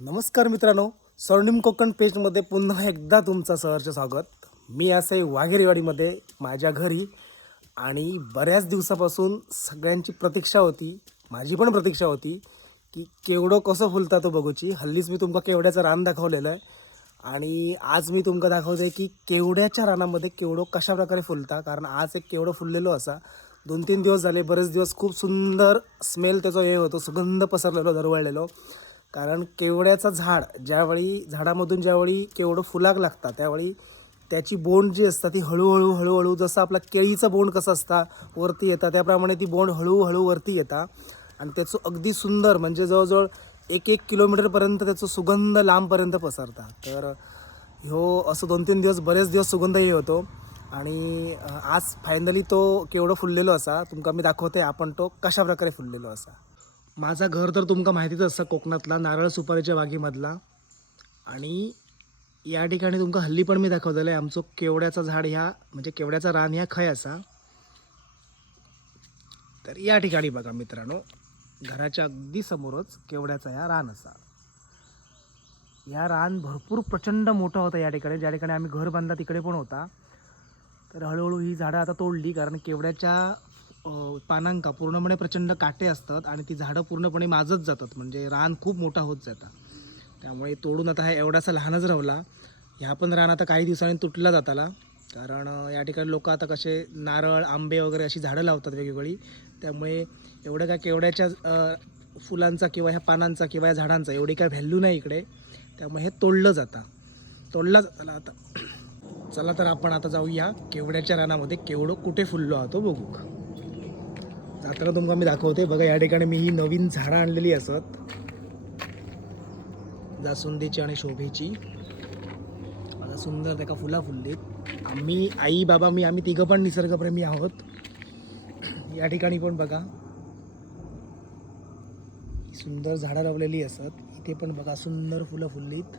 नमस्कार मित्रांनो स्वर्णिम कोकण पेजमध्ये पुन्हा एकदा तुमचं सहर्ष स्वागत. मी असे वाघेरेवाडीमध्ये माझ्या घरी आणि बऱ्याच दिवसापासून सगळ्यांची प्रतीक्षा होती माझी पण प्रतीक्षा होती की केवडं कसं फुलता तो बघूची हल्लीच मी तुमका केवड्याचं रान दाखवलेलं आहे आणि आज मी तुमका दाखवते की केवड्याच्या रानामध्ये केवडो कशाप्रकारे फुलता कारण आज एक केवडं फुललेलो असा. दोन तीन दिवस झाले बरेच दिवस खूप सुंदर स्मेल त्याचा हे होतो सुगंध पसरलेलो दरवळलेलो. कारण केवड्याचं झाड ज्यावेळी झाडामधून ज्यावेळी केवडं फुलाक लागतात त्यावेळी त्याची बोंड जी असतात ती हळूहळू हळूहळू जसं आपला केळीचं बोंड कसं असता वरती येतं त्याप्रमाणे ती बोंड हळूहळू वरती येता. आणि त्याचं अगदी सुंदर म्हणजे जवळजवळ एक एक किलोमीटरपर्यंत त्याचं सुगंध लांबपर्यंत पसरतात. तर ह्यो असं दोन तीन दिवस बरेच दिवस सुगंधही होतो. आणि आज फायनली तो केवढं फुललेलो असा तुमका मी दाखवते आपण तो कशा प्रकारे फुललेलो असा. माझा घर तर तुमका माहितीच असतं कोकणातला नारळ सुपारीच्या बागेमधला. आणि या ठिकाणी तुमका हल्ली पण मी दाखवलेलं आहे आमचं केवड्याचं झाड ह्या म्हणजे केवड्याचा रान ह्या खय असा. तर या ठिकाणी बघा मित्रांनो घराच्या अगदी समोरच केवड्याचा या रान असा. या रान भरपूर प्रचंड मोठं होता या ठिकाणी ज्या ठिकाणी आम्ही घर बांधला तिकडे पण होता. तर हळूहळू ही झाडं आता तोडली कारण केवड्याच्या पानांका पूर्णपणे प्रचंड काटे असतात आणि ती झाडं पूर्णपणे माजत जातात. म्हणजे रान खूप मोठा होत जातं. त्यामुळे तोडून आता हा एवढासा लहानच राहिला ह्या पण रान आता काही दिवसांनी तुटला जाताला. कारण या ठिकाणी लोक आता कसे नारळ आंबे वगैरे अशी झाडं लावतात वेगवेगळी. त्यामुळे एवढं काय केवड्याच्या फुलांचा किंवा ह्या पानांचा किंवा या झाडांचा एवढी काय व्हॅल्यू नाही इकडे. त्यामुळे हे तोडलं जातं. तोडलं जाताला आता. चला तर आपण आता जाऊया केवड्याच्या रानामध्ये केवढं कुठे फुललो आहोत हो बघू. जाताना तुमका मी दाखवते. बघा या ठिकाणी मी ही नवीन झाडं आणलेली असत. जासुंदीची आणि शोभेची. मला सुंदर त्याका फुला फुललीत आम्ही आई बाबा मी आम्ही तिघं पण निसर्गप्रेमी आहोत. या ठिकाणी पण बघा. सुंदर झाडं लावलेली असत. इथे पण बघा सुंदर फुलं फुललीत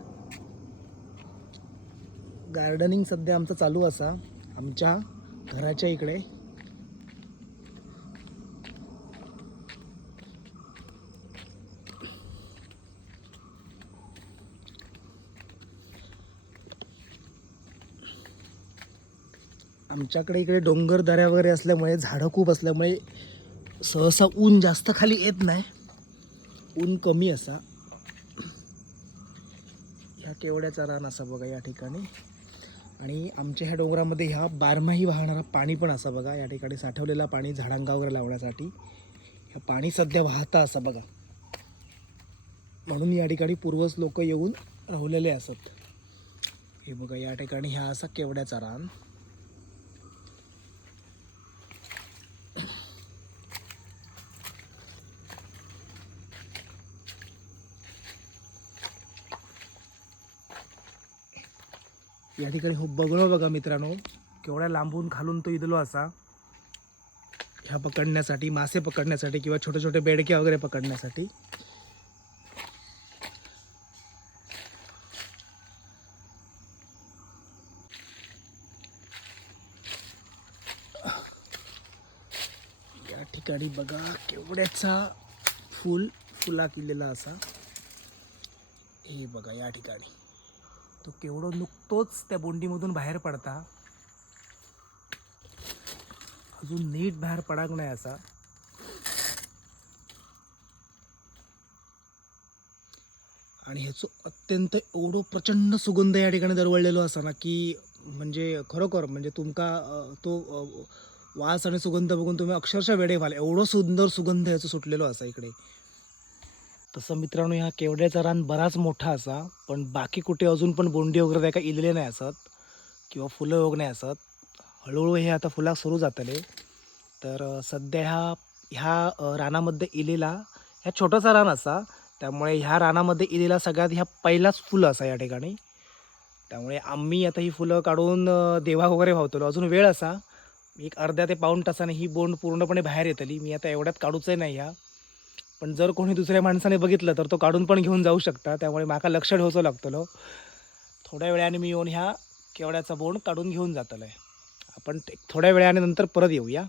गार्डनिंग सध्या आमचं चालू असा. आमच्या घराच्या इकडे. आमच्याकडे इकडे डोंगर दऱ्या वगैरे असल्यामुळे झाडं खूप असल्यामुळे सहसा ऊन जास्त खाली येत नाही. ऊन कमी असा. ह्या केवड्याचा रान असा बघा या ठिकाणी. आणि आमच्या ह्या डोंगरामध्ये ह्या बारमाही वाहणारा पाणी पण असा बघा या ठिकाणी साठवलेला पाणी झाडांगा वगैरे लावण्यासाठी. ह्या पाणी सध्या वाहतं असं बघा. म्हणून या ठिकाणी पूर्वज लोक येऊन राहुलेले असत. हे बघा या ठिकाणी ह्या असा केवड्याचा रान. या ठिकाणी हो बगळो बघा मित्रांनो केवढ्या लांबून खालून तो इदलो असा. ह्या पकडण्यासाठी मासे पकडण्यासाठी किंवा छोटे छोटे बेडक्या वगैरे पकडण्यासाठी. या ठिकाणी बघा केवढ्याचा फुल फुला केलेला असा. हे बघा या ठिकाणी. तो केवढं नुकतोच त्या बोंडीमधून बाहेर पडता. अजून नीट बाहेर पडाक नाही असा. आणि ह्याचं अत्यंत एवढं प्रचंड सुगंध या ठिकाणी दरवळलेलो असा ना की म्हणजे खरोखर म्हणजे तुमका तो वास आणि सुगंध बघून तुम्ही अक्षरशः वेडे व्हाल. एवढं सुंदर सुगंध याचं सुटलेलो असा इकडे. तसं मित्रांनो ह्या केवड्याचा रान बराच मोठा असा पण बाकी कुठे अजून पण बोंडी वगैरे काय इलेले नाही असत किंवा फुलं वगैरे नाही असत. हळूहळू हे आता फुलाक सुरू जातले. तर सध्या ह्या ह्या रानामध्ये इलेला ह्या छोटासा रान असा. त्यामुळे ह्या रानामध्ये इलेला सगळ्यात ह्या पहिलाच फुलं असा या ठिकाणी. त्यामुळे आम्ही आता ही फुलं काढून देवा वगैरे वाहतलो अजून वेळ असा. एक अर्ध्या ते पाऊण तासाने ही बोंड पूर्णपणे बाहेर येतली. मी आता एवढ्यात काढूच नाही ह्या. पण जर कोणी दुसऱ्या माणसाने बघितलं तर तो काढून पण घेऊन जाऊ शकता. त्यामुळे माका लक्ष ठेवचं लागतलो. थोड्या वेळाने मी येऊन ह्या केवड्याचा बोंड काढून घेऊन जातलो आहे आपण ते- थोड्या वेळाने नंतर परत येऊया.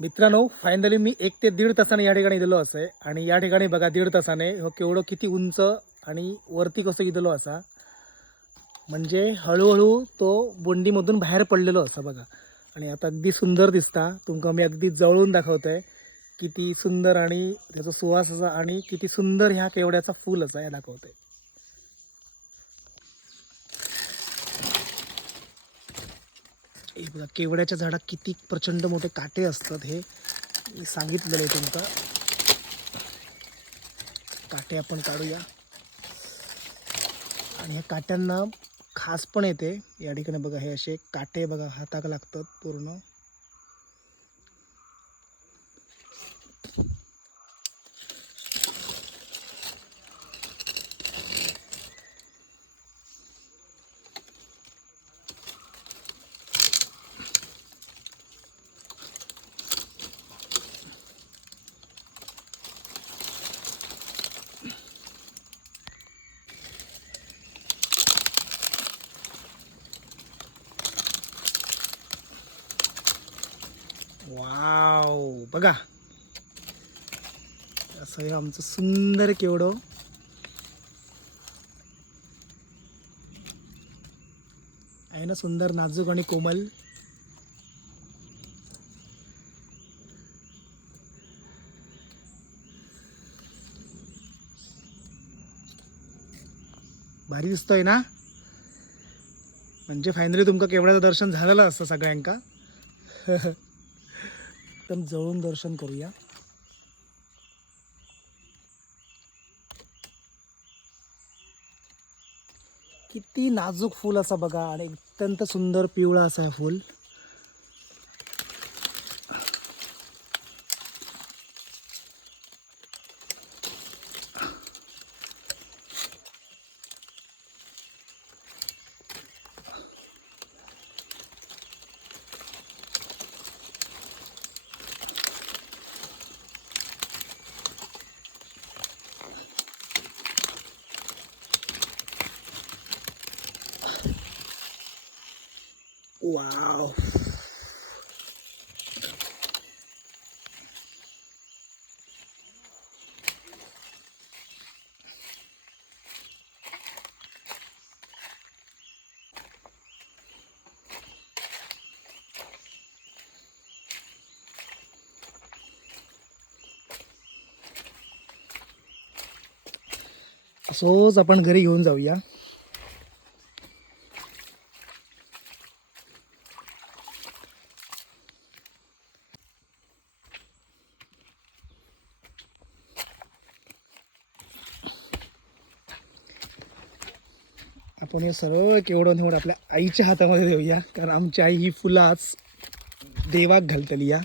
मित्रांनो फायनली मी एक ते दीड तासाने या ठिकाणी गेलो असे. आणि या ठिकाणी बघा दीड तासाने हो केवढं किती उंच आणि वरती कसं दिलो असा. म्हणजे हळूहळू तो बोंडीमधून बाहेर पडलेलो असा बघा. आणि आता अगदी सुंदर दिसता. तुमका मी अगदी जवळून दाखवतोय किती सुंदर आणि त्याचा सुवास असा आणि किती सुंदर ह्या केवड्याचा फूल असा हे दाखवतो आहे बघा केवड्याच्या झाडात किती प्रचंड मोठे काटे असतात हे सांगितलेलं आहे तुमका काटे आपण काढूया. आणि ह्या काट्यांना खास पण येते. या ठिकाणी बघा हे असे काटे बघा हाताक लागतात पूर्ण. बघा. असं हे आमचं सुंदर केवढं. आहे ना सुंदर नाजूक आणि कोमल. भारी दिसतोय ना? म्हणजे फायनली तुमका केवढ्याचं दर्शन झालेलं असतं सगळ्यांका. एकदम जवळून दर्शन करूया. किती नाजूक फूल असा बघा आणि अत्यंत सुंदर पिवळा असा आहे फूल. Wow. असोच आपण घरी घेऊन जाऊया आपण हे सरळ केवढं निवड आपल्या आईच्या हातामध्ये देऊया. कारण आमची आई ही फुलं आज देवाक घालतली या.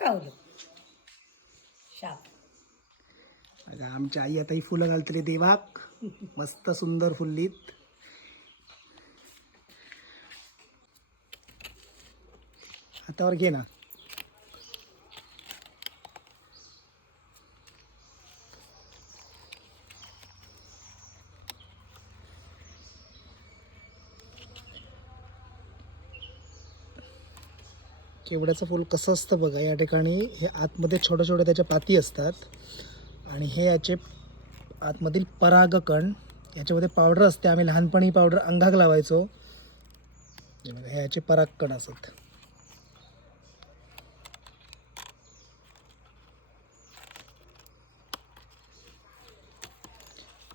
कावलं शाप. आता आमची आई आता ही फुलं घालतली देवाक. मस्त सुंदर फुल्लीत. हातावर घे ना. केवड्याचं फूल कसं असतं बघा या ठिकाणी. हे आतमध्ये छोट्या छोट्या त्याच्या पाती असतात. आणि हे याचे आतमधील परागकण याच्यामध्ये पावडर असते. आम्ही लहानपणी पावडर अंगाक लावायचो. हे याचे परागकण असत.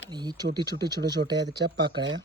आणि ही छोटी छोटी छोट्या छोट्या त्याच्या पाकळ्या.